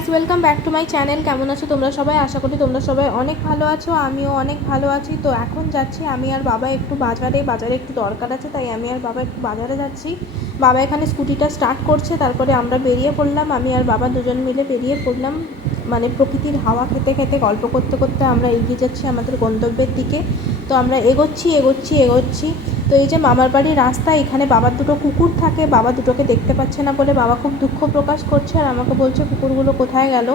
Guys, welcome back to my channel. কেমন আছো তোমরা সবাই? আশা করি তোমরা সবাই অনেক ভালো আছো, আমিও অনেক ভালো আছি। তো এখন যাচ্ছি আমি আর বাবা একটু বাজারে একটু দরকার আছে, তাই আমি আর বাবা একটু বাজারে যাচ্ছি। বাবা এখানে স্কুটিটা স্টার্ট করছে, তারপরে আমরা বেরিয়ে পড়লাম। আমি আর বাবা দুজন মিলে বেরিয়ে পড়লাম, মানে প্রকৃতির হাওয়া খেতে খেতে গল্প করতে করতে আমরা এগিয়ে যাচ্ছি আমাদের গন্তব্যের দিকে। তো আমরা এগোচ্ছি। তো এই যে মামার বাড়ির রাস্তা, এখানে বাবার দুটো কুকুর থাকে। বাবা দুটোকে দেখতে পাচ্ছে না বলে বাবা খুব দুঃখ প্রকাশ করছে আর আমাকে বলছে কুকুরগুলো কোথায় গেল।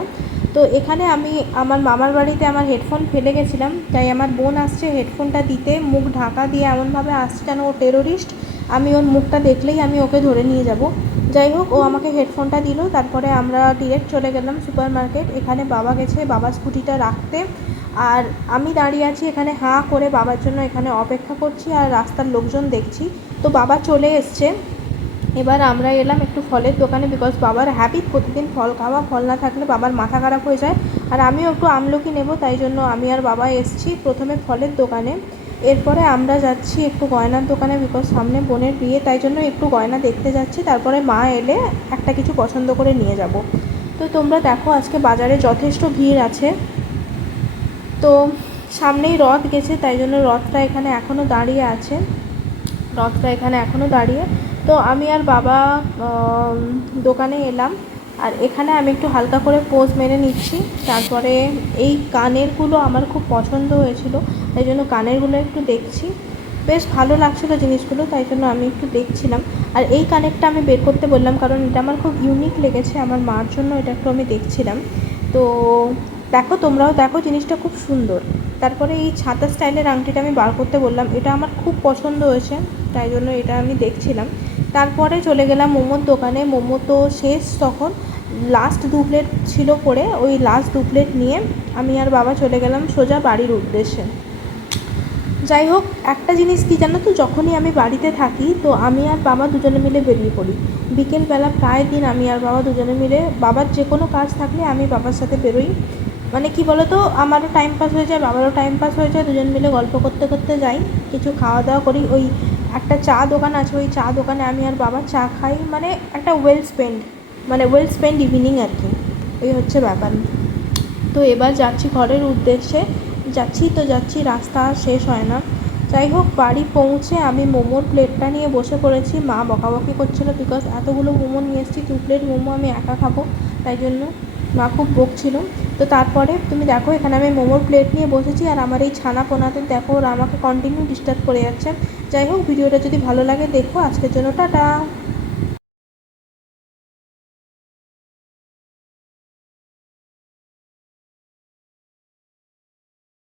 তো এখানে আমি আমার মামার বাড়িতে আমার হেডফোন ফেলে গেছিলাম, তাই আমার বোন আসছে হেডফোনটা দিতে, মুখ ঢাকা দিয়ে এমনভাবে আসছে যেন ও টেরোরিস্ট। আমি ওর মুখটা দেখলেই আমি ওকে ধরে নিয়ে যাব। যাই হোক, ও আমাকে হেডফোনটা দিল, তারপরে আমরা ডিরেক্ট চলে গেলাম সুপার মার্কেট। এখানে বাবা গেছে বাবার স্কুটিটা রাখতে, আর আমি দাঁড়িয়ে আছি এখানে হাঁ করে বাবার জন্য এখানে অপেক্ষা করছি আর রাস্তার লোকজন দেখছি। তো বাবা চলে এসছে। এবার আমরা এলাম একটু ফলের দোকানে, বিকজ বাবার হ্যাবিট প্রতিদিন ফল খাওয়া, ফল না থাকলে বাবার মাথা খারাপ হয়ে যায়। আর আমিও একটু আমলকি নেব, তাই জন্য আমি আর বাবা এসছি প্রথমে ফলের দোকানে। এরপরে আমরা যাচ্ছি একটু গয়নার দোকানে, বিকজ সামনে বোনের বিয়ে, তাই জন্য একটু গয়না দেখতে যাচ্ছি। তারপরে মা এলে একটা কিছু পছন্দ করে নিয়ে যাব। তো তোমরা দেখো আজকে বাজারে যথেষ্ট ভিড় আছে। তো সামনেই রথ গেছে, তাই জন্য রথটা এখানে এখনও দাঁড়িয়ে। তো আমি আর বাবা দোকানে এলাম, আর এখানে আমি একটু হালকা করে পোজ মেরে নিচ্ছি। তারপরে এই কানেরগুলো আমার খুব পছন্দ হয়েছিল, তাই জন্য কানেরগুলো একটু দেখছি। বেশ ভালো লাগছিলো জিনিসগুলো, তাই জন্য আমি একটু দেখছিলাম। আর এই কানেরটা আমি বের করতে বললাম, কারণ এটা আমার খুব ইউনিক লেগেছে, আমার মার জন্য এটা একটু আমি দেখছিলাম। তো দেখো, তোমরাও দেখো, জিনিসটা খুব সুন্দর। তারপরে এই ছাতা স্টাইলের আংটিটা আমি বার করতে বললাম, এটা আমার খুব পছন্দ হয়েছে, তাই জন্য এটা আমি দেখছিলাম। তারপরে চলে গেলাম মোমোর দোকানে। মোমো তো শেষ তখন, লাস্ট 2 প্লেট ছিল পড়ে, ওই লাস্ট 2 প্লেট নিয়ে আমি আর বাবা চলে গেলাম সোজা বাড়ির উদ্দেশ্যে। যাই হোক, একটা জিনিস কী জানো তো, যখনই আমি বাড়িতে থাকি তো আমি আর বাবা দুজনে মিলে বেরিয়ে পড়ি। বিকেলবেলা প্রায় দিন আমি আর বাবা দুজনে মিলে, বাবার যে কোনো কাজ থাকলে আমি বাবার সাথে বেরোই। মানে কি বলো তো, আমারও টাইম পাস হয়ে যায়, বাবারও টাইম পাস হয়ে যায়, দুজন মিলে গল্প করতে করতে যাই, কিছু খাওয়া দাওয়া করি। ওই একটা চা দোকান আছে, ওই চা দোকানে আমি আর বাবা চা খাই, মানে একটা ওয়েল স্পেন্ড ইভিনিং আর কি। এই হচ্ছে ব্যাপার। তো এবার যাচ্ছি ঘরের উদ্দেশ্যে, যাচ্ছি, রাস্তা আর শেষ হয় না। যাই হোক, বাড়ি পৌঁছে আমি মোমোর প্লেটটা নিয়ে বসে পড়েছি। মা বকাবকি করছিলো, বিকজ এতগুলো মোমো নিয়ে এসেছি, 2 প্লেট মোমো আমি একা খাবো, তাই জন্য মা খুব বকছিল। তো তারপরে তুমি দেখো, এখানে আমি মোমোর প্লেট নিয়ে বসেছি, আর আমার এই ছানা পোনাতে দেখো ওরা আমাকে কন্টিনিউ ডিস্টার্ব করে যাচ্ছে। যাই হোক, ভিডিওটা যদি ভালো লাগে দেখো। আজকের জন্য টাটা।